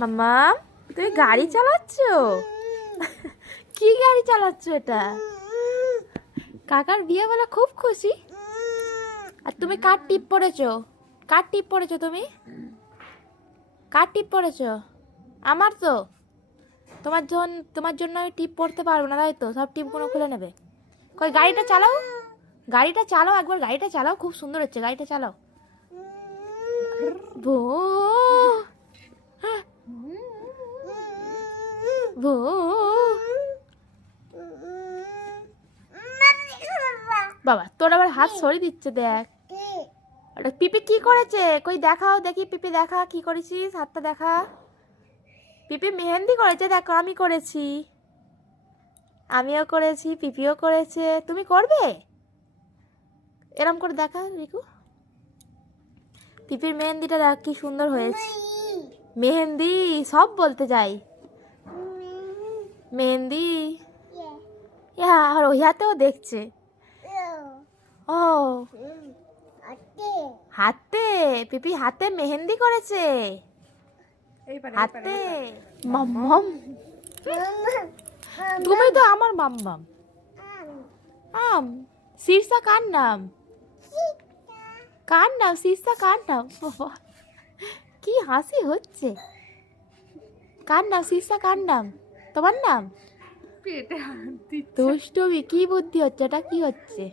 মাম্মা তুমি গাড়ি চালাচ্ছ? কি গাড়ি চালাচ্ছ এটা? কাকার বিয়ে বলে খুব খুশি। আর তুমি কার টিপ পড়েছো? কার টিপ পড়েছো তুমি? কার টিপ পড়েছো? আমার তো। তোমার জন্য আমি টিপ পড়তে পারবো না, তাই তো? সব টিপগুলো খুলে নেবে। কই গাড়িটা চালাও, গাড়িটা চালাও, একবার গাড়িটা চালাও, খুব সুন্দর হচ্ছে, গাড়িটা চালাও। ভো ভো বাবা তোর আবার হাত সরিয়ে দিচ্ছে, দেখ। ওটা পিপি কি করেছে? কই দেখাও দেখি, পিপি দেখা কি করেছিস, হাতটা দেখা। পিপি মেহেন্দি করেছে, দেখো আমি করেছি, আমিও করেছি, পিপিও করেছে। তুমি করবে? এরম করে দেখা রিকু, পিপির মেহেন্দিটা দেখ কি সুন্দর হয়েছে। মেহেন্দি সব বলতে যাই, মেহেন্দি। আর ওই হাতেও দেখছে। ও হাতে, পিপি হাতে মেহেন্দি করেছে, হাতে। মাম্মাম তুমি তো আমার মাম্মাম। আম শীর্ষা কার নাম? কার নাম শীর্ষা? কার নাম? কি হাসি হচ্ছে। কার নাম শীর্ষা? কার নাম? তোমার নাম? দুষ্টুমি, কি বুদ্ধি হচ্ছে এটা? কি হচ্ছে?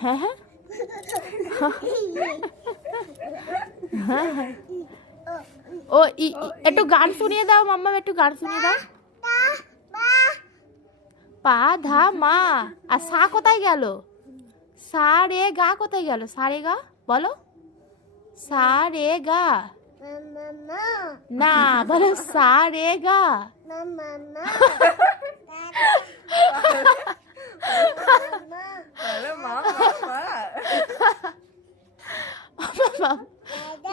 হ্যাঁ হ্যাঁ ও একটু গান শুনিয়ে দাও মাম্মা, একটু গান শুনিয়ে দাও। পা ধা মা, আর সা কোথায় গেল? সা রে গা কোথায় গেল? সা রে গা বলো, সা রে গা না, বলো সা রে গা।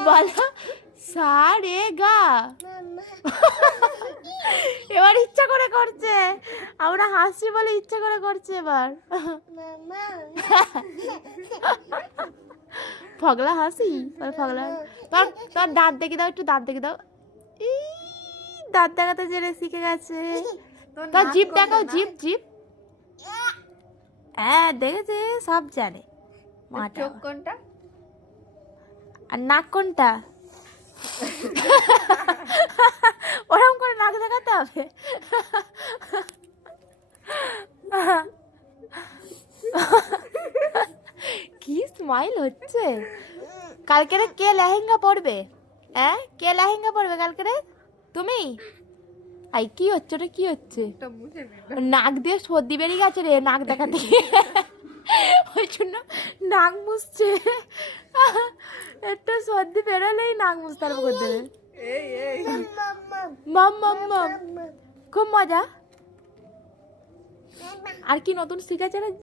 বলো সা রে গা। এবার ইচ্ছা করে করছে, আমরা হাসি বলে ইচ্ছা করে করছে এবার। ফগলা হাসি, ফগলা। তোর তোর দাঁত দেখে দাও, একটু দাঁত দেখে দাও। দাঁত দেখাতে জেনে শিখে গেছে। তোর জিভ দেখাও, জিভ জিভ। হ্যাঁ দেখেছে, সব জানে। চোখ কোনটা আর নাক কোনটা? ওরকম করে নাক দেখাতে হবে। কি স্মাইল হচ্ছে। কালকে কে লেহেঙ্গা পরবে? হ্যাঁ কে লেহেঙ্গা পরবে কালকে? তুমি? আই কি হচ্ছে রে, কি হচ্ছে? নাক দিয়ে সর্দি বেরিয়ে গেছে রে, নাক দেখাতে ওই জন্য নাক মুছছে। একটু সর্দি বেরোলেই নাক মুছতে আরম্ভ করে দেবে। মাম মাম মাম, খুব মজা। আর কি নতুন শিখেছে রে?